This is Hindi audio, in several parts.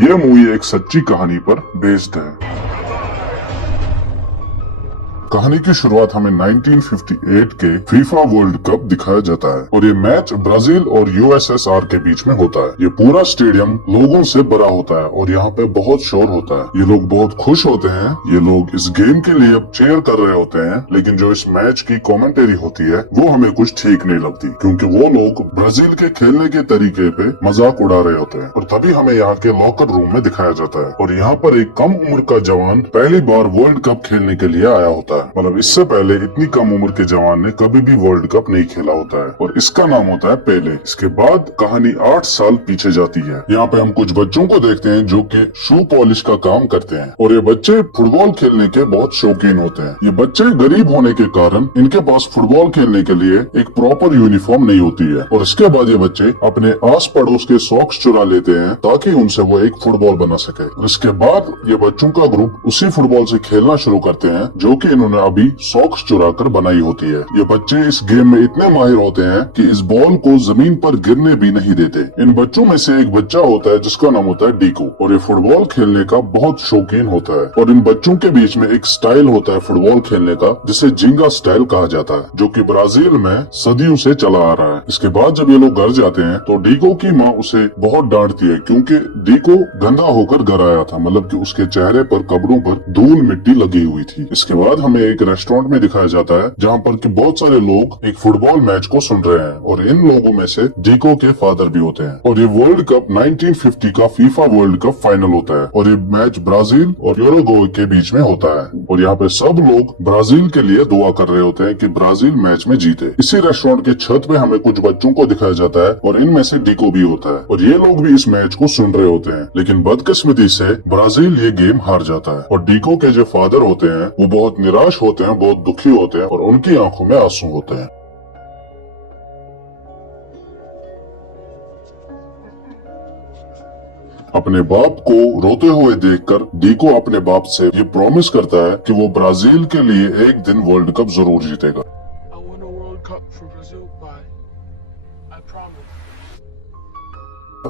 यह मूवी एक सच्ची कहानी पर बेस्ड है। कहानी की शुरुआत हमें 1958 के फीफा वर्ल्ड कप दिखाया जाता है और ये मैच ब्राजील और यूएसएसआर के बीच में होता है। ये पूरा स्टेडियम लोगों से भरा होता है और यहाँ पे बहुत शोर होता है। ये लोग बहुत खुश होते हैं। ये लोग इस गेम के लिए चेयर कर रहे होते हैं, लेकिन जो इस मैच की कमेंटरी होती है वो हमें कुछ ठीक नहीं लगती, क्योंकि वो लोग ब्राजील के खेलने के तरीके पे मजाक उड़ा रहे होते हैं। और तभी हमें यहाँ के लॉकर रूम में दिखाया जाता है और यहाँ पर एक कम उम्र का जवान पहली बार वर्ल्ड कप खेलने के लिए आया होता है। मतलब इससे पहले इतनी कम उम्र के जवान ने कभी भी वर्ल्ड कप नहीं खेला होता है और इसका नाम होता है पेले। इसके बाद कहानी 8 साल पीछे जाती है। यहाँ पे हम कुछ बच्चों को देखते हैं जो कि शू पॉलिश का काम करते हैं और ये बच्चे फुटबॉल खेलने के बहुत शौकीन होते हैं। ये बच्चे गरीब होने के कारण इनके पास फुटबॉल खेलने के लिए एक प्रॉपर यूनिफॉर्म नहीं होती है और इसके बाद ये बच्चे अपने आस पड़ोस के सॉक्स चुरा लेते हैं ताकि उनसे वो एक फुटबॉल बना सके। इसके बाद ये बच्चों का ग्रुप उसी फुटबॉल से खेलना शुरू करते हैं जो कि इन्होंने अभी सॉक्स चुरा कर बनाई होती है। ये बच्चे इस गेम में इतने माहिर होते हैं कि इस बॉल को जमीन पर गिरने भी नहीं देते। इन बच्चों में से एक बच्चा होता है जिसका नाम होता है डीको और ये फुटबॉल खेलने का बहुत शौकीन होता है और इन बच्चों के बीच में एक स्टाइल होता है फुटबॉल खेलने का जिसे जिंगा स्टाइल कहा जाता है, जो कि ब्राजील में सदियों से चला आ रहा है। इसके बाद जब ये लोग घर जाते हैं तो डीको की माँ उसे बहुत डांटती है क्योंकि डीको गंदा होकर घर आया था, मतलब कि उसके चेहरे पर कपड़ों पर धूल मिट्टी लगी हुई थी। इसके बाद हमें एक रेस्टोरेंट में दिखाया जाता है जहाँ पर कि बहुत सारे लोग एक फुटबॉल मैच को सुन रहे हैं और इन लोगों में से डीको के फादर भी होते हैं। और ये वर्ल्ड कप 1950 का फीफा वर्ल्ड कप फाइनल होता है और ये मैच ब्राजील और यूरुग्वे के बीच में होता है और यहाँ पे सब लोग ब्राजील के लिए दुआ कर रहे होते हैं कि ब्राजील मैच में जीते। इसी रेस्टोरेंट के छत पे हमें कुछ बच्चों को दिखाया जाता है और इनमें से डीको भी होता है और ये लोग भी इस मैच को सुन रहे होते हैं, लेकिन बदकिस्मती से ब्राजील ये गेम हार जाता है और डीको के जो फादर होते हैं वो बहुत निराश होते हैं, बहुत दुखी होते हैं और उनकी आंखों में आंसू होते हैं। अपने बाप को रोते हुए देखकर डीको अपने बाप से ये प्रॉमिस करता है कि वो ब्राजील के लिए एक दिन वर्ल्ड कप जरूर जीतेगा।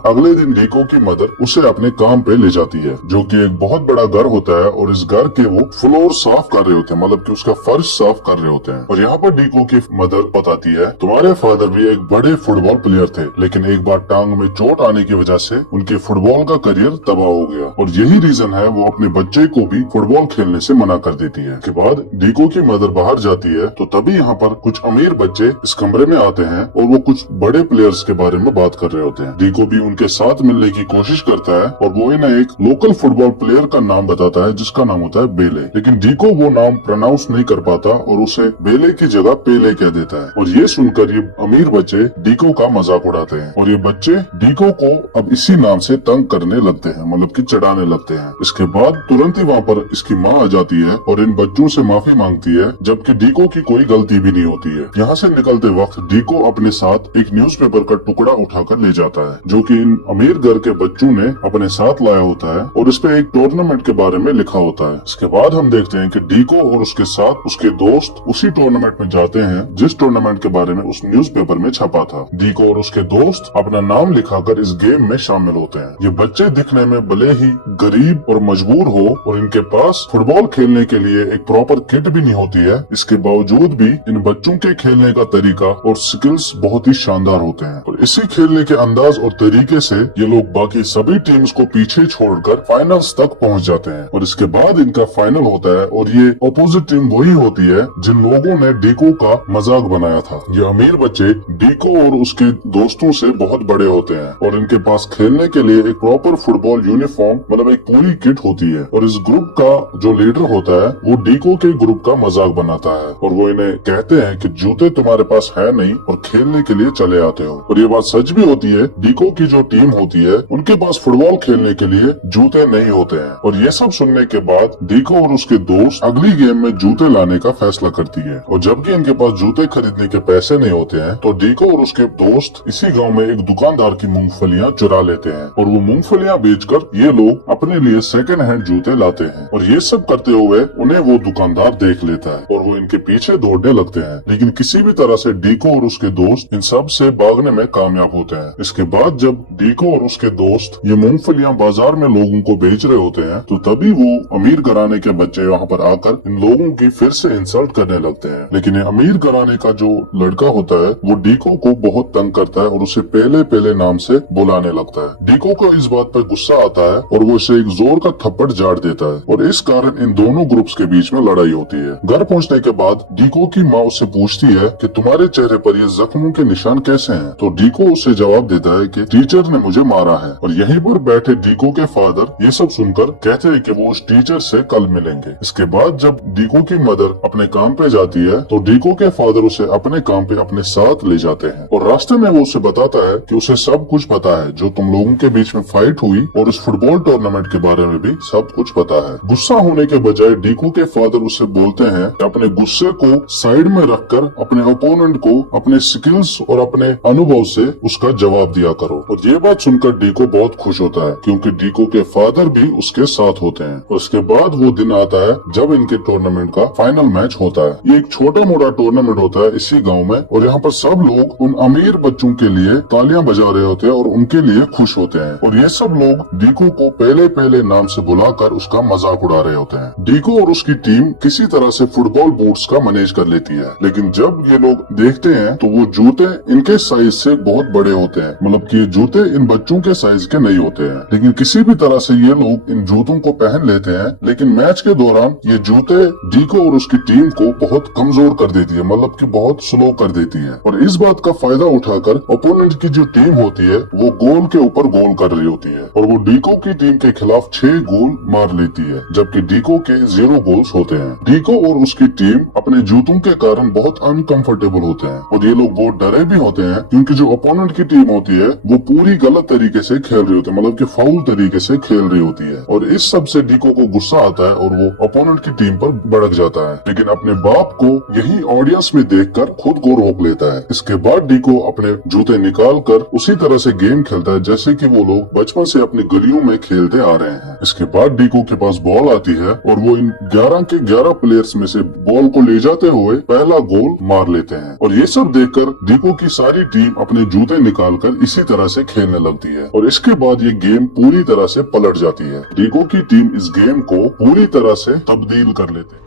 अगले दिन डीको की मदर उसे अपने काम पे ले जाती है, जो कि एक बहुत बड़ा घर होता है और इस घर के वो फ्लोर साफ कर रहे होते हैं, मतलब कि उसका फर्श साफ कर रहे होते हैं। और यहाँ पर डीको की मदर बताती है तुम्हारे फादर भी एक बड़े फुटबॉल प्लेयर थे, लेकिन एक बार टांग में चोट आने की वजह से उनके फुटबॉल का करियर तबाह हो गया और यही रीजन है वो अपने बच्चे को भी फुटबॉल खेलने से मना कर देती है। के बाद डीको की मदर बाहर जाती है तो तभी यहाँ पर कुछ अमीर बच्चे इस कमरे में आते हैं और वो कुछ बड़े प्लेयर्स के बारे में बात कर रहे होते हैं। डीको भी उनके साथ मिलने की कोशिश करता है और वो इन्हें एक लोकल फुटबॉल प्लेयर का नाम बताता है जिसका नाम होता है बेले, लेकिन डीको वो नाम प्रोनाउंस नहीं कर पाता और उसे बेले की जगह पेले कह देता है और ये सुनकर ये अमीर बच्चे डीको का मजाक उड़ाते हैं और ये बच्चे डीको को अब इसी नाम से तंग करने लगते हैं, मतलब कि चिढ़ाने लगते हैं। इसके बाद तुरंत ही वहाँ पर इसकी माँ आ जाती है और इन बच्चों से माफी मांगती है, जबकि डीको की कोई गलती भी नहीं होती है। यहाँ से निकलते वक्त डीको अपने साथ एक न्यूज़पेपर का टुकड़ा उठाकर ले जाता है जो कि इन अमीर घर के बच्चों ने अपने साथ लाया होता है और इस पे एक टूर्नामेंट के बारे में लिखा होता है। इसके बाद हम देखते हैं कि डीको और उसके साथ उसके दोस्त उसी टूर्नामेंट में जाते हैं जिस टूर्नामेंट के बारे में उस न्यूज़पेपर में छपा था। डीको और उसके दोस्त अपना नाम लिखाकर इस गेम में शामिल होते हैं। ये बच्चे दिखने में भले ही गरीब और मजबूर हो और इनके पास फुटबॉल खेलने के लिए एक प्रॉपर किट भी नहीं होती है, इसके बावजूद भी इन बच्चों के खेलने का तरीका और स्किल्स बहुत ही शानदार होते हैं और इसी खेलने के अंदाज और तरीके से ये लोग बाकी सभी टीम्स को पीछे छोड़कर फाइनल्स तक पहुंच जाते हैं और इसके बाद इनका फाइनल होता है और ये अपोजिट टीम वही होती है जिन लोगों ने डीको का मजाक बनाया था। ये अमीर बच्चे डीको और उसके दोस्तों से बहुत बड़े होते हैं और इनके पास खेलने के लिए एक प्रॉपर फुटबॉल यूनिफॉर्म, मतलब एक पूरी किट होती है और इस ग्रुप का जो लीडर होता है वो डीको के ग्रुप का मजाक बनाता है और वो इन्हें कहते हैं कि जूते तुम्हारे पास है नहीं और खेलने के लिए चले आते हो। और ये बात सच भी होती है। डीको की जो टीम होती है उनके पास फुटबॉल खेलने के लिए जूते नहीं होते हैं और ये सब सुनने के बाद डीको और उसके दोस्त अगली गेम में जूते लाने का फैसला करती है और जबकि इनके पास जूते खरीदने के पैसे नहीं होते हैं तो डीको और उसके दोस्त इसी गांव में एक दुकानदार की मूंगफलियां चुरा लेते हैं और वो मूंगफलियां बेचकर ये लोग अपने लिए सेकंड हैंड जूते लाते हैं और ये सब करते हुए उन्हें वो दुकानदार देख लेता है और वो इनके पीछे दौड़ने लगते हैं, लेकिन किसी भी तरह से डीको और उसके दोस्त इन सब से भागने में कामयाब होते हैं। इसके बाद जब जब डीको और उसके दोस्त ये मूंगफलियां बाजार में लोगों को बेच रहे होते हैं तो तभी वो अमीर घराने के बच्चे वहाँ पर आकर इन लोगों की फिर से इंसल्ट करने लगते हैं। लेकिन ये अमीर घराने का जो लड़का होता है वो डीको को बहुत तंग करता है और उसे पहले पहले नाम से बुलाने लगता है। डीको को इस बात पर गुस्सा आता है और वो इसे एक जोर का थप्पड़ झाड़ देता है और इस कारण इन दोनों ग्रुप्स के बीच में लड़ाई होती है। घर पहुंचने के बाद डीको की माँ उससे पूछती है कि तुम्हारे चेहरे पर ये जख्मों के निशान कैसे हैं? तो डीको उसे जवाब देता है कि टीचर ने मुझे मारा है। और यहीं पर बैठे डीको के फादर ये सब सुनकर कहते हैं कि वो उस टीचर से कल मिलेंगे। इसके बाद जब डीको की मदर अपने काम पे जाती है तो डीको के फादर उसे अपने काम पे अपने साथ ले जाते हैं और रास्ते में वो उसे बताता है कि उसे सब कुछ पता है जो तुम लोगों के बीच में फाइट हुई और उस फुटबॉल टूर्नामेंट के बारे में भी सब कुछ पता है। गुस्सा होने के बजाय डीको के फादर उसे बोलते हैं कि अपने गुस्से को साइड में रखकर अपने ओपोनेंट को अपने स्किल्स और अपने अनुभव से उसका जवाब दिया करो। और ये बात सुनकर डीको बहुत खुश होता है क्योंकि डीको के फादर भी उसके साथ होते हैं। उसके बाद वो दिन आता है जब इनके टूर्नामेंट का फाइनल मैच होता है। ये एक छोटा मोटा टूर्नामेंट होता है इसी गाँव में और यहाँ पर सब लोग उन अमीर बच्चों के लिए तालियां बजा रहे होते हैं और उनके लिए खुश होते हैं। और ये सब लोग डीको को पहले पहले नाम से बुलाकर उसका मजाक उड़ा रहे होते हैं। डीको और उसकी टीम किसी तरह से फुटबॉल बूट्स का मैनेज कर लेती है, लेकिन जब ये लोग देखते हैं तो वो जूते इनके साइज से बहुत बड़े होते हैं, मतलब कि ये जूते इन बच्चों के साइज के नहीं होते हैं। लेकिन किसी भी तरह से ये लोग इन जूतों को पहन लेते हैं। लेकिन मैच के दौरान ये जूते डीको और उसकी टीम को बहुत कमजोर कर देती है, मतलब कि बहुत स्लो कर देती है। और इस बात का फायदा उठाकर ओपोनेंट की जो टीम होती है वो गोल के ऊपर गोल कर रही होती है और वो डीको की टीम के खिलाफ 6 गोल मार लेती है, जबकि डीको के 0 गोल्स होते हैं। डीको और उसकी टीम अपने जूतों के कारण बहुत अनकंफर्टेबल होते हैं और ये लोग बहुत डरे भी होते हैं क्योंकि जो ओपोनेंट की टीम होती है वो पूरी गलत तरीके से खेल रही होती है, मतलब कि फाउल तरीके से खेल रही होती है। और इस सब से डीको को गुस्सा आता है और वो ओपोनेंट की टीम पर भड़क जाता है, लेकिन अपने बाप को यही ऑडियंस में देखकर खुद को रोक लेता है। इसके बाद डीको अपने जूते निकाल कर उसी तरह से गेम खेलता है जैसे कि वो लोग बचपन से अपनी गलियों में खेलते आ रहे हैं। इसके बाद डीको के पास बॉल आती है और वो इन 11 के 11 प्लेयर्स में से बॉल को ले जाते हुए पहला गोल मार लेते हैं। और ये सब देखकर डीको की सारी टीम अपने जूते निकालकर इसी तरह से खेलने लगती है और इसके बाद ये गेम पूरी तरह से पलट जाती है। डीको की टीम इस गेम को पूरी तरह से तब्दील कर लेते हैं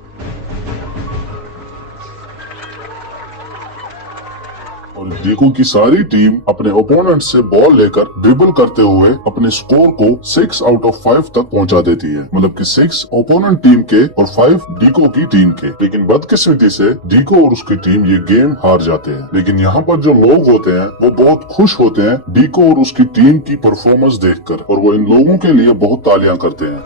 और डीको की सारी टीम अपने ओपोनेंट से बॉल लेकर ड्रिबल करते हुए अपने स्कोर को 6 आउट ऑफ 5 तक पहुंचा देती है, मतलब कि 6 ओपोनेंट टीम के और 5 डीको की टीम के। लेकिन बदकिस्मती से डीको और उसकी टीम ये गेम हार जाते हैं। लेकिन यहाँ पर जो लोग होते हैं वो बहुत खुश होते हैं डीको और उसकी टीम की परफॉर्मेंस देखकर और वो इन लोगों के लिए बहुत तालियां करते हैं।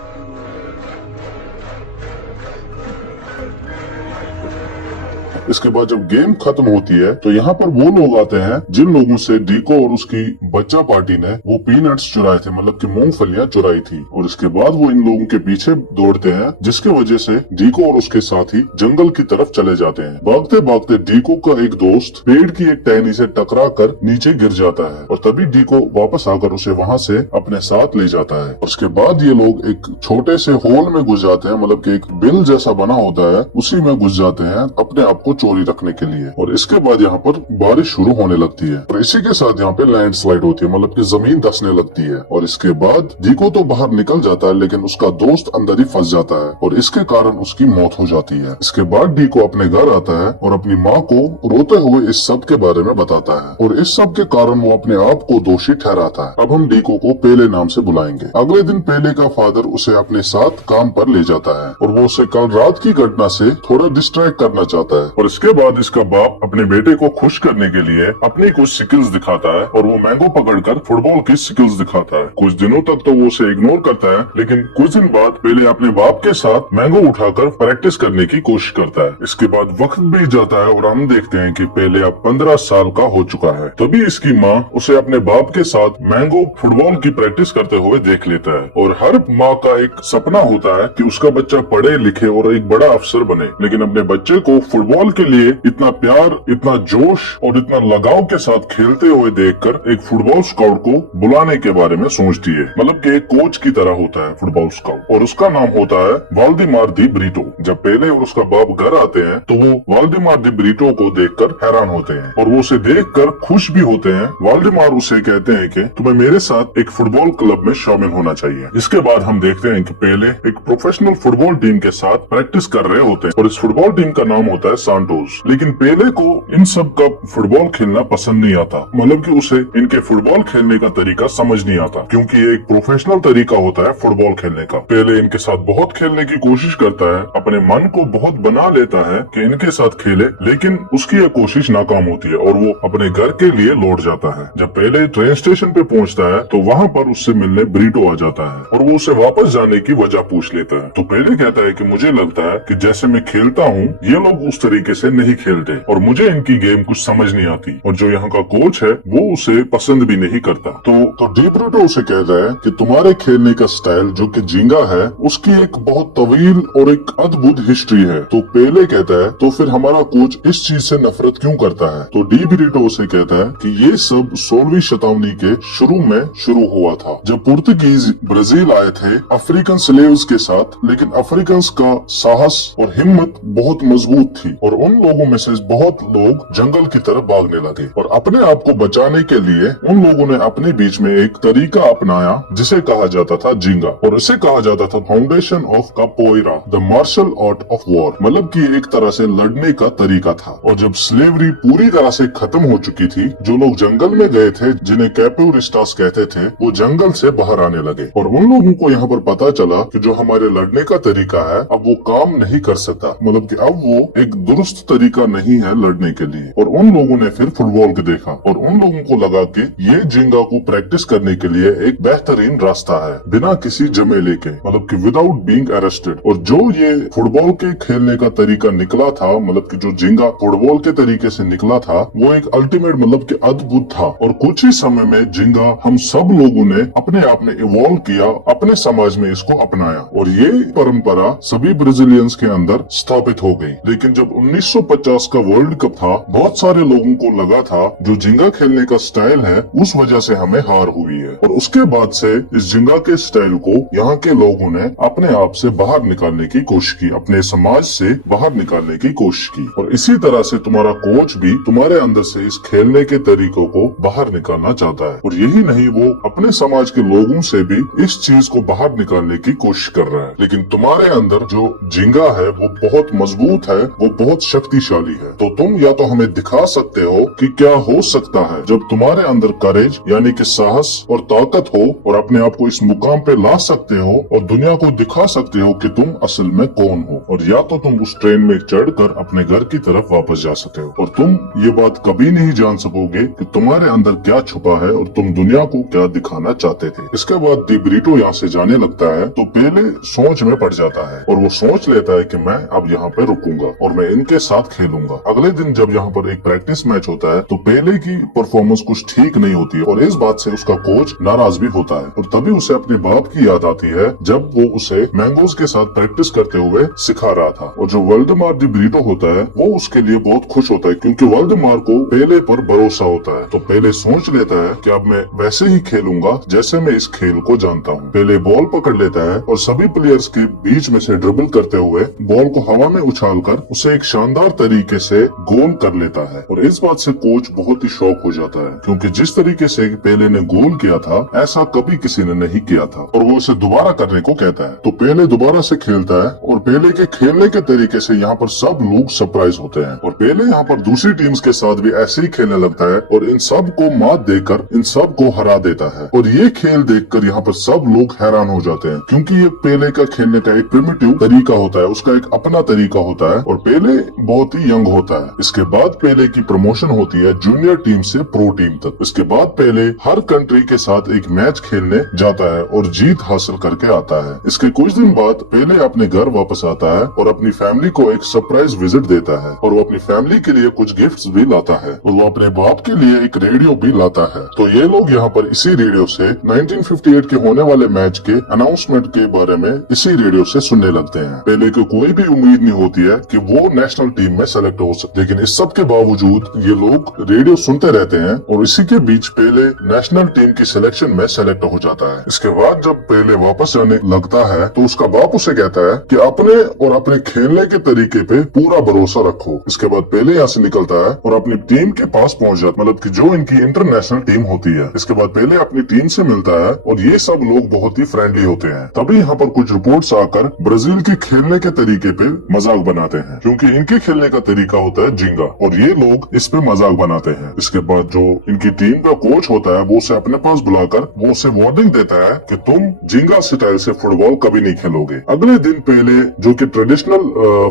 इसके बाद जब गेम खत्म होती है तो यहाँ पर वो लोग आते हैं जिन लोगों से डीको और उसकी बच्चा पार्टी ने वो पीनट्स चुराए थे, मतलब कि मूंगफलियां चुराई थी। और इसके बाद वो इन लोगों के पीछे दौड़ते हैं जिसके वजह से डीको और उसके साथी जंगल की तरफ चले जाते हैं। भागते भागते डीको का एक दोस्त पेड़ की एक टहनी से टकरा कर नीचे गिर जाता है और तभी डीको वापस आकर उसे वहाँ से अपने साथ ले जाता है। और उसके बाद ये लोग एक छोटे से होल में घुस जाते हैं, मतलब कि एक बिल जैसा बना होता है उसी में घुस जाते हैं अपने आप को चोरी रखने के लिए। और इसके बाद यहाँ पर बारिश शुरू होने लगती है और इसी के साथ यहाँ पे लैंडस्लाइड होती है, मतलब कि जमीन धंसने लगती है। और इसके बाद डीको तो बाहर निकल जाता है लेकिन उसका दोस्त अंदर ही फंस जाता है और इसके कारण उसकी मौत हो जाती है। इसके बाद डीको अपने घर आता है और अपनी माँ को रोते हुए इस सब के बारे में बताता है और इस सब के कारण वो अपने आप को दोषी ठहराता है। अब हम डीको को पेले नाम से बुलाएंगे। अगले दिन पेले का फादर उसे अपने साथ काम पर ले जाता है और वो उसे कल रात की घटना से थोड़ा डिस्ट्रैक्ट करना चाहता है। और इसके बाद इसका बाप अपने बेटे को खुश करने के लिए अपनी कुछ स्किल्स दिखाता है और वो मैंगो पकड़कर फुटबॉल की स्किल्स दिखाता है। कुछ दिनों तक तो वो उसे इग्नोर करता है, लेकिन कुछ दिन बाद पहले अपने बाप के साथ मैंगो उठाकर प्रैक्टिस करने की कोशिश करता है। इसके बाद वक्त बीत जाता है और हम देखते हैं कि पहले अब 15 साल का हो चुका है। तभी इसकी माँ उसे अपने बाप के साथ मैंगो फुटबॉल की प्रैक्टिस करते हुए देख लेता है। और हर माँ का एक सपना होता है कि उसका बच्चा पढ़े लिखे और एक बड़ा अफसर बने, लेकिन अपने बच्चे को फुटबॉल के लिए इतना प्यार, इतना जोश और इतना लगाव के साथ खेलते हुए देखकर एक फुटबॉल स्काउट को बुलाने के बारे में सोचती है। मतलब कि एक कोच की तरह होता है फुटबॉल स्काउट, और उसका नाम होता है वाल्डेमार दी ब्रीटो। जब पेले और उसका बाप घर आते हैं तो वो वाल्डेमार दी ब्रीटो को देखकर हैरान होते हैं और वो उसे देखकर खुश भी होते हैं। वाल्डेमार उसे कहते हैं कि तुम्हें मेरे साथ एक फुटबॉल क्लब में शामिल होना चाहिए। इसके बाद हम देखते हैं कि पेले एक प्रोफेशनल फुटबॉल टीम के साथ प्रैक्टिस कर रहे होते हैं और इस फुटबॉल टीम का नाम होता है सांटोस। लेकिन पेले को इन सब का फुटबॉल खेलना पसंद नहीं आता, मतलब कि उसे इनके फुटबॉल खेलने का तरीका समझ नहीं आता, क्योंकि ये एक प्रोफेशनल तरीका होता है फुटबॉल खेलने का। पेले इनके साथ बहुत खेलने की कोशिश करता है, अपने मन को बहुत बना लेता है कि इनके साथ खेले, लेकिन उसकी यह कोशिश नाकाम होती है और वो अपने घर के लिए लौट जाता है। जब पेले ट्रेन स्टेशन पे पहुंचता है तो वहाँ पर उससे मिलने ब्रीटो आ जाता है और वो उसे वापस जाने की वजह पूछ लेता है। तो पेले कहता है कि मुझे लगता है कि जैसे मैं खेलता हूँ ये लोग उस तरीके से नहीं खेलते और मुझे इनकी गेम कुछ समझ नहीं आती, और जो यहाँ का कोच है वो उसे पसंद भी नहीं करता। तो डी ब्रीटो उसे कहता है कि तुम्हारे खेलने का स्टाइल जो कि जिंगा है उसकी एक बहुत तवील और एक अद्भुत हिस्ट्री है। तो पेले कहता है तो फिर हमारा कोच इस चीज से नफरत क्यों करता है? तो डी ब्रीटो उसे कहता है कि ये सब 16वीं शताब्दी के शुरू में शुरू हुआ था, जब पुर्तगीज ब्राजील आए थे अफ्रीकन स्लेव्स के साथ। लेकिन अफ्रीकन का साहस और हिम्मत बहुत मजबूत थी और उन लोगों में से बहुत लोग जंगल की तरफ भागने लगे और अपने आप को बचाने के लिए उन लोगों ने अपने बीच में एक तरीका अपनाया जिसे कहा जाता था जिंगा, और इसे कहा जाता था foundation of capoeira, the martial art of war. मतलब कि एक तरह से लड़ने का तरीका था। और जब स्लेवरी पूरी तरह से खत्म हो चुकी थी, जो लोग जंगल में गए थे जिन्हें कैपोरिस्टास कहते थे, वो जंगल से बाहर आने लगे और उन लोगों को यहाँ पर पता चला कि जो हमारे लड़ने का तरीका है अब वो काम नहीं कर सकता, मतलब कि अब वो एक दुरुस्त तरीका नहीं है लड़ने के लिए। और उन लोगों ने फिर फुटबॉल को देखा और उन लोगों को लगा कि ये जिंगा को प्रैक्टिस करने के लिए एक बेहतरीन रास्ता है बिना किसी जमेले के, मतलब कि विदाउट बीइंग अरेस्टेड। और जो ये फुटबॉल के खेलने का तरीका निकला था, मतलब कि जो जिंगा फुटबॉल के तरीके से निकला था, वो एक अल्टीमेट मतलब कि अद्भुत था। और कुछ ही समय में जिंगा हम सब लोगों ने अपने आप में इवॉल्व किया, अपने समाज में इसको अपनाया और ये परंपरा सभी ब्राजीलियंस के अंदर स्थापित हो गई। लेकिन जब 1950 का वर्ल्ड कप था, बहुत सारे लोगों को लगा था जो जिंगा खेलने का स्टाइल है उस वजह से हमें हार हुई है, और उसके बाद से इस जिंगा के स्टाइल को यहाँ के लोगों ने अपने आप से बाहर निकालने की कोशिश की, अपने समाज से बाहर निकालने की कोशिश की। और इसी तरह से तुम्हारा कोच भी तुम्हारे अंदर से इस खेलने के तरीकों को बाहर निकालना चाहता है। और यही नहीं, वो अपने समाज के लोगों से भी इस चीज को बाहर निकालने की कोशिश कर रहा है। लेकिन तुम्हारे अंदर जो जिंगा है वो बहुत मजबूत है, वो बहुत शक्तिशाली है। तो तुम या तो हमें दिखा सकते हो कि क्या हो सकता है जब तुम्हारे अंदर करेज यानी कि साहस और ताकत हो, और अपने आप को इस मुकाम पे ला सकते हो और दुनिया को दिखा सकते हो कि तुम असल में कौन हो। और या तो तुम उस ट्रेन में चढ़कर अपने घर की तरफ वापस जा सकते हो, और तुम ये बात कभी नहीं जान सकोगे कि तुम्हारे अंदर क्या छुपा है और तुम दुनिया को क्या दिखाना चाहते थे। इसके बाद दी ब्रीटो यहाँ से जाने लगता है तो पेले सोच में पड़ जाता है और वो सोच लेता है कि मैं अब यहाँ पे रुकूंगा और मैं इनके साथ खेलूंगा। अगले दिन जब यहाँ पर एक प्रैक्टिस मैच होता है तो पेले की परफॉर्मेंस कुछ ठीक नहीं होती है और इस बात से उसका कोच नाराज भी होता है। और तभी उसे अपने बाप की याद आती है जब वो उसे मैंगोज के साथ प्रैक्टिस करते हुए सिखा रहा था। और जो वाल्डेमार दी ब्रीटो होता है वो उसके लिए बहुत खुश होता है, क्योंकि वाल्डेमार को पेले पर भरोसा होता है। तो पेले सोच लेता है कि अब मैं वैसे ही खेलूंगा जैसे मैं इस खेल को जानता हूँ। पेले बॉल पकड़ लेता है और सभी प्लेयर्स के बीच में से ड्रिबल करते हुए बॉल को हवा में उछालकर उसे एक शानदार तरीके से गोल कर लेता है। और इस बात से कोच बहुत ही शॉक हो जाता है, क्योंकि जिस तरीके से पेले ने गोल किया था ऐसा कभी किसी ने नहीं किया था, और वो इसे दोबारा करने को कहता है। तो पेले दोबारा से खेलता है और पेले के खेलने के तरीके से यहाँ पर सब लोग सरप्राइज होते हैं और पेले यहाँ पर दूसरी टीम्स के साथ भी ऐसे ही खेलने लगता है और इन सब को मात देकर इन सब को हरा देता है। और ये खेल देखकर यहाँ पर सब लोग हैरान हो जाते हैं, क्योंकि ये पेले का खेलने का एक प्रिमिटिव तरीका होता है, उसका एक अपना तरीका होता है और पेले बहुत ही यंग होता है। इसके बाद पेले की प्रमोशन होती है जूनियर टीम से प्रो टीम तक। इसके बाद पेले हर कंट्री के साथ एक मैच खेलने जाता है और जीत हासिल करके आता है। इसके कुछ दिन बाद पेले अपने घर वापस आता है और अपनी फैमिली को एक सरप्राइज विजिट देता है और वो अपनी फैमिली के लिए कुछ गिफ्ट्स भी लाता है और वो अपने बाप के लिए एक रेडियो भी लाता है। तो ये लोग यहाँ पर इसी रेडियो से 1958 के होने वाले मैच के अनाउंसमेंट के बारे में इसी रेडियो से सुनने लगते हैं। पेले को कोई भी उम्मीद नहीं होती है कि वो नेशनल नेशनल टीम में सेलेक्ट हो सकते। लेकिन इस सब के बावजूद ये लोग रेडियो सुनते रहते हैं और इसी के बीच पेले नेशनल टीम की सिलेक्शन में सेलेक्ट हो जाता है। इसके बाद जब पेले वापस जाने लगता है तो उसका बाप उसे कहता है कि अपने और अपने खेलने के तरीके पे पूरा भरोसा रखो। इसके बाद पेले यहाँ से निकलता है और अपनी टीम के पास पहुंच जाता है, मतलब कि जो इनकी इंटरनेशनल टीम होती है। इसके बाद पेले अपनी टीम से मिलता है और ये सब लोग बहुत ही फ्रेंडली होते हैं। तभी यहाँ पर कुछ रिपोर्ट्स आकर ब्राजील के खेलने के तरीके पे मजाक बनाते हैं, क्योंकि इनके खेलने का तरीका होता है जिंगा और ये लोग इस पे मजाक बनाते हैं। इसके बाद जो इनकी टीम का कोच होता है वो उसे अपने पास बुलाकर वो उसे वार्निंग देता है कि तुम जिंगा स्टाइल से फुटबॉल कभी नहीं खेलोगे। अगले दिन पेले जो कि ट्रेडिशनल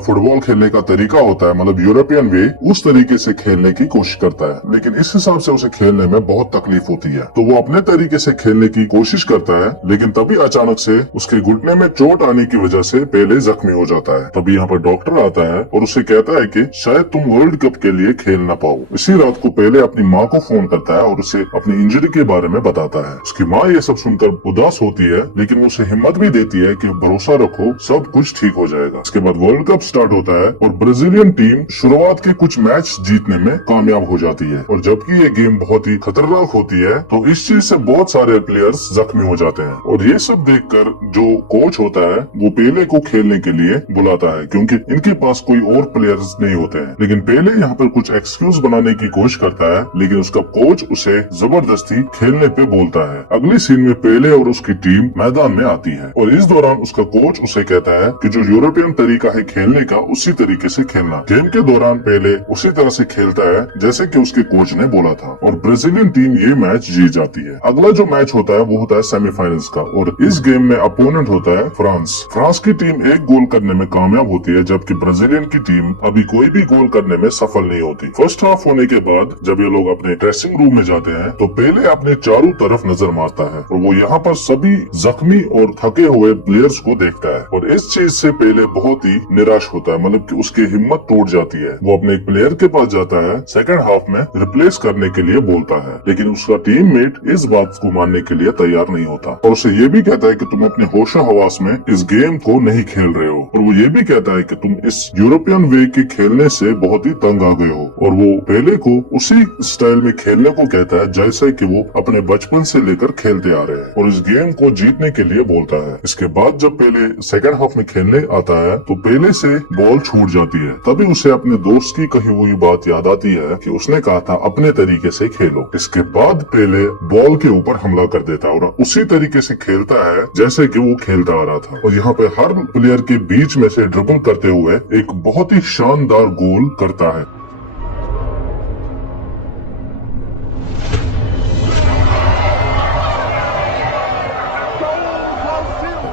फुटबॉल खेलने का तरीका होता है, मतलब यूरोपियन वे, उस तरीके से खेलने की कोशिश करता है। लेकिन इस हिसाब से उसे खेलने में बहुत तकलीफ होती है, तो वो अपने तरीके से खेलने की कोशिश करता है। लेकिन तभी अचानक से उसके घुटने में चोट आने की वजह से पेले जख्मी हो जाता है। तभी यहाँ पर डॉक्टर आता है और उसे कहता है कि शायद तुम वर्ल्ड कप के लिए खेल न पाओ। इसी रात को पेले अपनी माँ को फोन करता है और उसे अपनी इंजरी के बारे में बताता है। उसकी माँ ये सब सुनकर उदास होती है, लेकिन वो उसे हिम्मत भी देती है कि भरोसा रखो, सब कुछ ठीक हो जाएगा। इसके बाद वर्ल्ड कप स्टार्ट होता है और ब्राजीलियन टीम शुरुआत के कुछ मैच जीतने में कामयाब हो जाती है। और जबकि ये गेम बहुत ही खतरनाक होती है तो इस चीज से बहुत सारे प्लेयर्स जख्मी हो जाते हैं। और ये सब देखकर जो कोच होता है वो पेले को खेलने के लिए बुलाता है, क्योंकि इनके पास कोई और प्लेयर्स नहीं होते हैं। लेकिन पेले यहाँ पर कुछ एक्सक्यूज बनाने की कोशिश करता है, लेकिन उसका कोच उसे जबरदस्ती खेलने पे बोलता है। अगली सीन में पेले और उसकी टीम मैदान में आती है और इस दौरान उसका कोच उसे कहता है कि जो यूरोपियन तरीका है खेलने का, उसी तरीके से खेलना। गेम के दौरान पेले उसी तरह से खेलता है जैसे कि उसके कोच ने बोला था और ब्राजीलियन टीम ये मैच जीत जाती है। अगला जो मैच होता है वो होता है सेमीफाइनल्स का और इस गेम में अपोनेंट होता है फ्रांस। फ्रांस की टीम एक गोल करने में कामयाब होती है, जबकि ब्राजीलियन की टीम अभी कोई भी गोल करने में सफल नहीं होती। फर्स्ट हाफ होने के बाद जब ये लोग अपने ड्रेसिंग रूम में जाते हैं तो पेले अपने चारों तरफ नजर मारता है और वो यहाँ पर सभी जख्मी और थके हुए प्लेयर्स को देखता है और इस चीज से पेले बहुत ही निराश होता है, मतलब कि उसकी हिम्मत टूट जाती है। वो अपने एक प्लेयर के पास जाता है, सेकंड हाफ में रिप्लेस करने के लिए बोलता है, लेकिन उसका टीममेट इस बात को मानने के लिए तैयार नहीं होता और उसे ये भी कहता है कि तुम अपने होशो हवास में इस गेम को नहीं खेल रहे हो। और वो ये भी कहता है कि तुम इस यूरोपियन वे के खेलने से बहुत ही तंग आ गए हो और वो पेले को उसी स्टाइल में खेलने को कहता है जैसे कि वो अपने बचपन से लेकर खेलते आ रहे हैं और इस गेम को जीतने के लिए बोलता है। इसके बाद जब पेले सेकंड हाफ में खेलने आता है तो पेले से बॉल छूट जाती है। तभी उसे अपने दोस्त की कही हुई बात याद आती है कि उसने कहा था अपने तरीके से खेलो। इसके बाद पेले बॉल के ऊपर हमला कर देता है और उसी तरीके से खेलता है जैसे कि वो खेलता आ रहा था और यहाँ पे हर प्लेयर के बीच में से ड्रिबल करते हुए एक बहुत ही शानदार गोल करता है।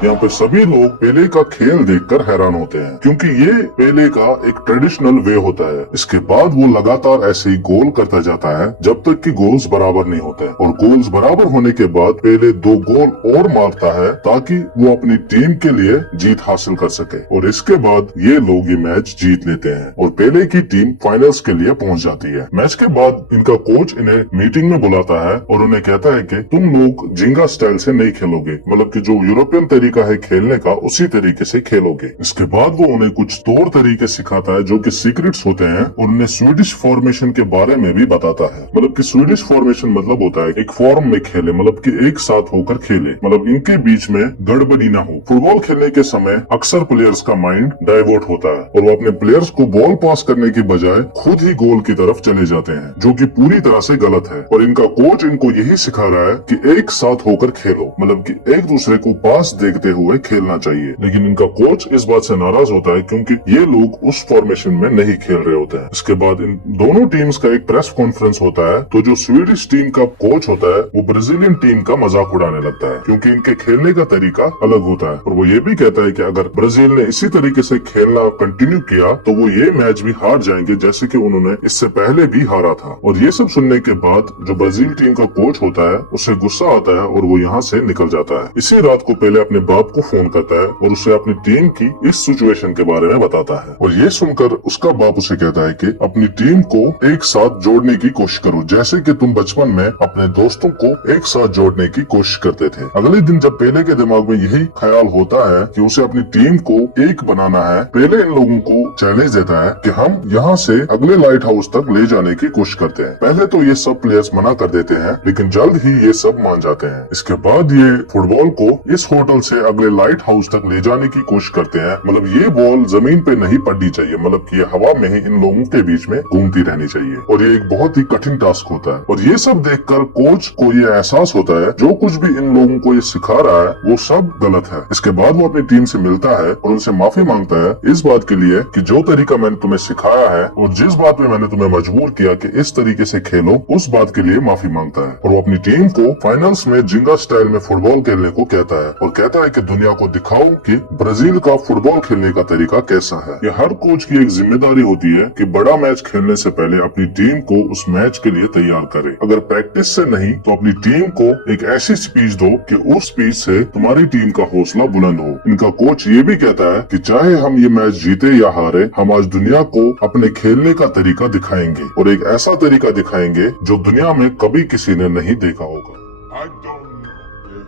यहाँ पे सभी लोग पेले का खेल देखकर हैरान होते हैं, क्योंकि ये पेले का एक ट्रेडिशनल वे होता है। इसके बाद वो लगातार ऐसे ही गोल करता जाता है जब तक कि गोल्स बराबर नहीं होते और गोल्स बराबर होने के बाद पेले 2 गोल और मारता है ताकि वो अपनी टीम के लिए जीत हासिल कर सके और इसके बाद ये लोग ये मैच जीत लेते हैं और पेले की टीम फाइनल्स के लिए पहुंच जाती है। मैच के बाद इनका कोच इन्हें मीटिंग में बुलाता है और उन्हें कहता है कि तुम लोग जिंगा स्टाइल से नहीं खेलोगे, मतलब कि जो यूरोपियन तरीका है खेलने का उसी तरीके से खेलोगे। इसके बाद वो उन्हें कुछ तौर तरीके सिखाता है जो कि सीक्रेट्स होते हैं और उन्हें स्वीडिश फॉर्मेशन के बारे में भी बताता है। मतलब कि स्वीडिश फॉर्मेशन मतलब होता है एक फॉर्म में खेले, मतलब कि एक साथ होकर खेले, मतलब इनके बीच में गड़बड़ी ना हो। फुटबॉल खेलने के समय अक्सर प्लेयर्स का माइंड डाइवर्ट होता है और वो अपने प्लेयर्स को बॉल पास करने की बजाय खुद ही गोल की तरफ चले जाते हैं, जो कि पूरी तरह से गलत है। और इनका कोच इनको यही सिखा रहा है कि एक साथ होकर खेलो, मतलब कि एक दूसरे को पास देखते हुए खेलना चाहिए। लेकिन इनका कोच इस बात से नाराज होता है क्योंकि ये लोग उस फॉर्मेशन में नहीं खेल रहे होते हैं। इसके बाद इन दोनों टीम्स का एक प्रेस कॉन्फ्रेंस होता है तो जो स्वीडिश टीम का कोच होता है वो ब्राजीलियन टीम का मजाक उड़ाने लगता है, क्योंकि इनके खेलने का तरीका अलग होता है और वो ये भी कहता है कि अगर ब्राजील ने इसी तरीके से खेलना कंटिन्यू किया तो वो ये मैच भी हार जाएंगे जैसे कि उन्होंने इससे पहले भी हारा था। और ये सब सुनने के बाद जो ब्राजील टीम का कोच होता है उसे गुस्सा आता है और वो यहाँ से निकल जाता है। इसी रात को पहले अपने बाप को फोन करता है और उसे अपनी टीम की इस सिचुएशन के बारे में बताता है। और ये सुनकर उसका बाप उसे कहता है कि अपनी टीम को एक साथ जोड़ने की कोशिश करो, जैसे कि तुम बचपन में अपने दोस्तों को एक साथ जोड़ने की कोशिश करते थे। अगले दिन जब पेले के दिमाग में यही ख्याल होता है कि उसे अपनी टीम को एक बनाना है, पेले इन लोगों को चैलेंज देता है कि हम यहाँ से अगले लाइट हाउस तक ले जाने की कोशिश करते हैं। पहले तो ये सब प्लेयर्स मना कर देते हैं, लेकिन जल्द ही ये सब मान जाते हैं। इसके बाद ये फुटबॉल को इस होटल से अगले लाइट हाउस तक ले जाने की कोशिश करते हैं। मतलब ये बॉल जमीन पे नहीं पड़नी चाहिए, मतलब कि ये हवा में ही इन लोगों के बीच में घूमती रहनी चाहिए। और ये एक बहुत ही कठिन टास्क होता है। और ये सब देखकर कोच को ये एहसास होता है जो कुछ भी इन लोगों को ये सिखा रहा है वो सब गलत है। इसके बाद वो अपनी टीम से मिलता है और उनसे माफी मांगता है इस बात के लिए कि जो तरीका मैंने तुम्हें सिखाया है और जिस बात में मैंने तुम्हें मजबूर किया कि इस तरीके से खेलो, उस बात के लिए माफी मांगता है। और वो अपनी टीम को फाइनल्स में जिंगा स्टाइल में फुटबॉल खेलने को कहता है और कहता है कि दुनिया को दिखाओ कि ब्राजील का फुटबॉल खेलने का तरीका कैसा है। ये हर कोच की एक जिम्मेदारी होती है कि बड़ा मैच खेलने से पहले अपनी टीम को उस मैच के लिए तैयार करे। अगर प्रैक्टिस से नहीं तो अपनी टीम को एक ऐसी स्पीच दो कि उस स्पीच से तुम्हारी टीम का हौसला बुलंद हो। इनका कोच ये भी कहता है कि चाहे हम ये मैच जीते या हारे, हम आज दुनिया को अपने खेलने का तरीका दिखाएंगे और एक ऐसा तरीका दिखाएंगे जो दुनिया में कभी किसी ने नहीं देखा होगा। I don't know if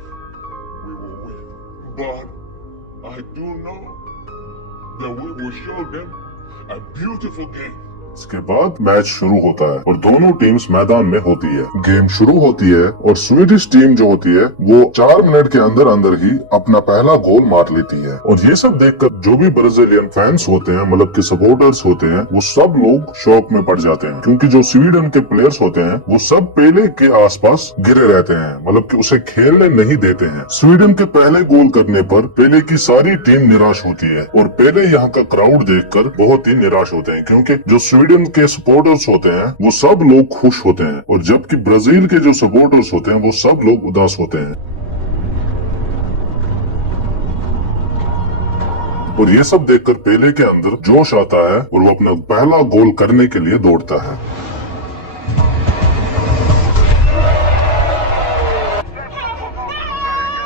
we will win, but I do know that we will show them a beautiful game. इसके बाद मैच शुरू होता है और दोनों टीम्स मैदान में होती है। गेम शुरू होती है और स्वीडिश टीम जो होती है वो 4 मिनट के अंदर अंदर ही अपना पहला गोल मार लेती है। और ये सब देखकर जो भी ब्राजीलियन फैंस होते हैं, मतलब कि सपोर्टर्स होते हैं, वो सब लोग शॉक में पड़ जाते हैं, क्योंकि जो स्वीडन के प्लेयर्स होते हैं वो सब पेले के आसपास गिरे रहते हैं, मतलब कि उसे खेलने नहीं देते हैं। स्वीडन के पहले गोल करने पर पेले की सारी टीम निराश होती है और पेले यहाँ का क्राउड देखकर बहुत ही निराश होते हैं, क्योंकि जो स्वीडन के सपोर्टर्स होते हैं वो सब लोग खुश होते हैं और जबकि ब्राजील के जो सपोर्टर्स होते हैं वो सब लोग उदास होते हैं। और ये सब देखकर पेले के अंदर जोश आता है और वो अपना पहला गोल करने के लिए दौड़ता है।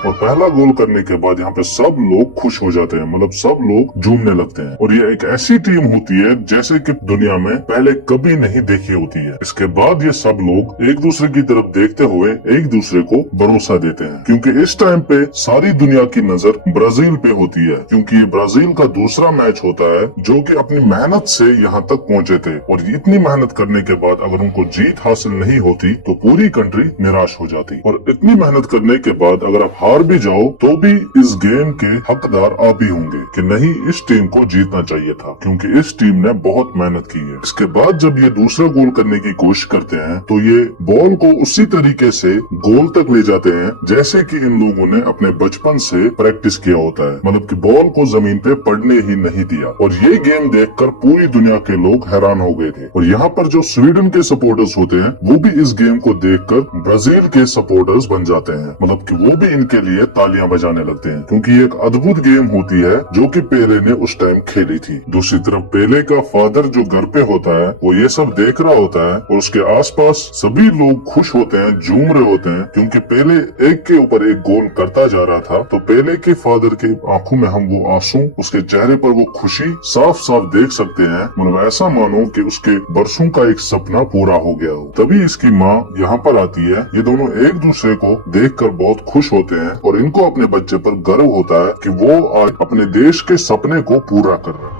और पहला गोल करने के बाद यहाँ पे सब लोग खुश हो जाते हैं, मतलब सब लोग झूमने लगते हैं। और ये एक ऐसी टीम होती है जैसे कि दुनिया में पहले कभी नहीं देखी होती है। इसके बाद ये सब लोग एक दूसरे की तरफ देखते हुए एक दूसरे को भरोसा देते हैं, क्योंकि इस टाइम पे सारी दुनिया की नजर ब्राजील पे होती है, क्योंकि ये ब्राजील का दूसरा मैच होता है जो कि अपनी मेहनत से यहाँ तक पहुँचे थे। और इतनी मेहनत करने के बाद अगर उनको जीत हासिल नहीं होती तो पूरी कंट्री निराश हो जाती। और इतनी मेहनत करने के बाद अगर आप हार भी जाओ तो भी इस गेम के हकदार आप ही होंगे कि नहीं, इस टीम को जीतना चाहिए था, क्योंकि इस टीम ने बहुत मेहनत की है। इसके बाद जब ये दूसरा गोल करने की कोशिश करते हैं तो ये बॉल को उसी तरीके से गोल तक ले जाते हैं जैसे कि इन लोगों ने अपने बचपन से प्रैक्टिस किया होता है, मतलब कि बॉल को जमीन पे पड़ने ही नहीं दिया। और ये गेम देखकर पूरी दुनिया के लोग हैरान हो गए थे। और यहाँ पर जो स्वीडन के सपोर्टर्स होते हैं वो भी इस गेम को देखकर ब्राजील के सपोर्टर्स बन जाते हैं, मतलब कि वो भी इनके लिए तालियां बजाने लगते हैं, क्योंकि ये एक अद्भुत गेम होती है जो कि पेले ने उस टाइम खेली थी। दूसरी तरफ पेले का फादर जो घर पे होता है वो ये सब देख रहा होता है और उसके आसपास सभी लोग खुश होते हैं, झूम रहे होते हैं, क्योंकि पेले एक के ऊपर एक गोल करता जा रहा था। तो पेले के फादर के आंखों में हम वो आंसू, उसके चेहरे पर वो खुशी साफ साफ देख सकते हैं, मतलब ऐसा मानो कि उसके बरसों का एक सपना पूरा हो गया हो। तभी इसकी माँ यहाँ पर आती है। ये दोनों एक दूसरे को देखकर बहुत खुश होते हैं और इनको अपने बच्चे पर गर्व होता है कि वो आज अपने देश के सपने को पूरा कर रहा है।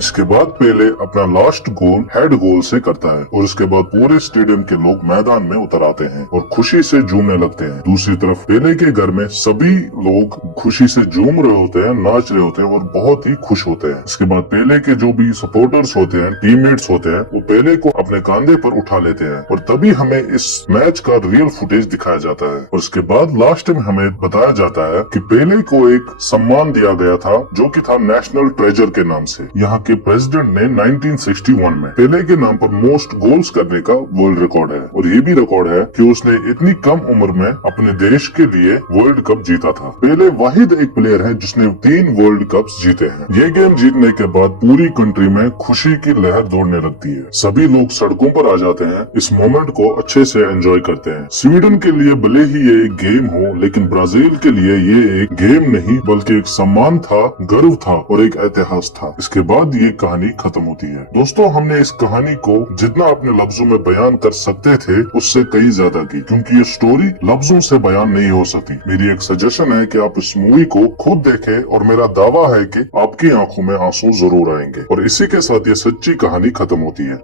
इसके बाद पेले अपना लास्ट गोल हेड गोल से करता है और उसके बाद पूरे स्टेडियम के लोग मैदान में उतर आते हैं और खुशी से झूमने लगते हैं। दूसरी तरफ पेले के घर में सभी लोग खुशी से झूम रहे होते हैं, नाच रहे होते हैं और बहुत ही खुश होते हैं। इसके बाद पेले के जो भी सपोर्टर्स होते हैं, टीममेट्स होते हैं, वो पेले को अपने कंधे पर उठा लेते हैं और तभी हमें इस मैच का रियल फुटेज दिखाया जाता है। और उसके बाद लास्ट में हमें बताया जाता है कि पेले को एक सम्मान दिया गया था जो कि था नेशनल ट्रेजर के नाम से। यहाँ के प्रेसिडेंट ने 1961 में पेले के नाम पर मोस्ट गोल्स करने का वर्ल्ड रिकॉर्ड है और ये भी रिकॉर्ड है कि उसने इतनी कम उम्र में अपने देश के लिए वर्ल्ड कप जीता था। पेले वाहिद एक प्लेयर है जिसने 3 वर्ल्ड कप्स जीते हैं। ये गेम जीतने के बाद पूरी कंट्री में खुशी की लहर दौड़ने लगती है। सभी लोग सड़कों पर आ जाते हैं, इस मोमेंट को अच्छे से एंजॉय करते हैं। स्वीडन के लिए भले ही ये एक गेम हो, लेकिन ब्राजील के लिए ये एक गेम नहीं बल्कि एक सम्मान था, गर्व था और एक इतिहास था। इसके बाद ये कहानी खत्म होती है। दोस्तों, हमने इस कहानी को जितना अपने लफ्जों में बयान कर सकते थे उससे कई ज्यादा की, क्योंकि ये स्टोरी लफ्जों से बयान नहीं हो सकती। मेरी एक सजेशन है कि आप इस मूवी को खुद देखें और मेरा दावा है कि आपकी आंखों में आंसू जरूर आएंगे। और इसी के साथ ये सच्ची कहानी खत्म होती है।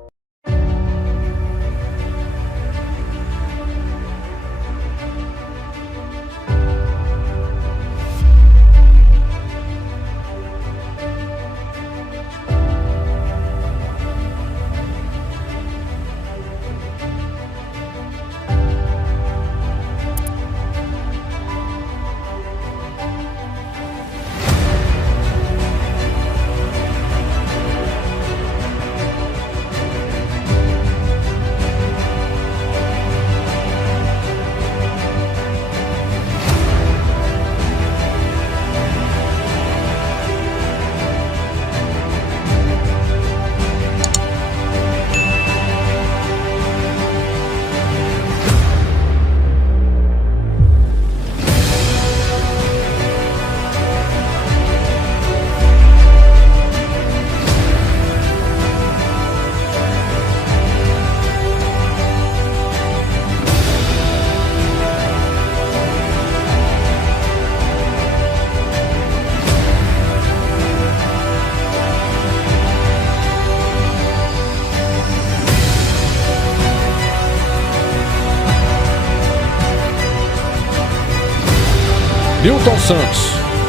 Nilton Santos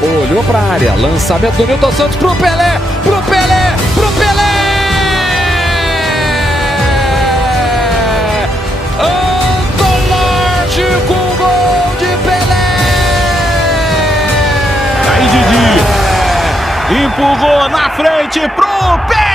olhou para a área, lançamento do Nilton Santos pro Pelé, pro Pelé, pro Pelé! Antológico, gol de Pelé! Aí Didi empurrou na frente pro Pelé!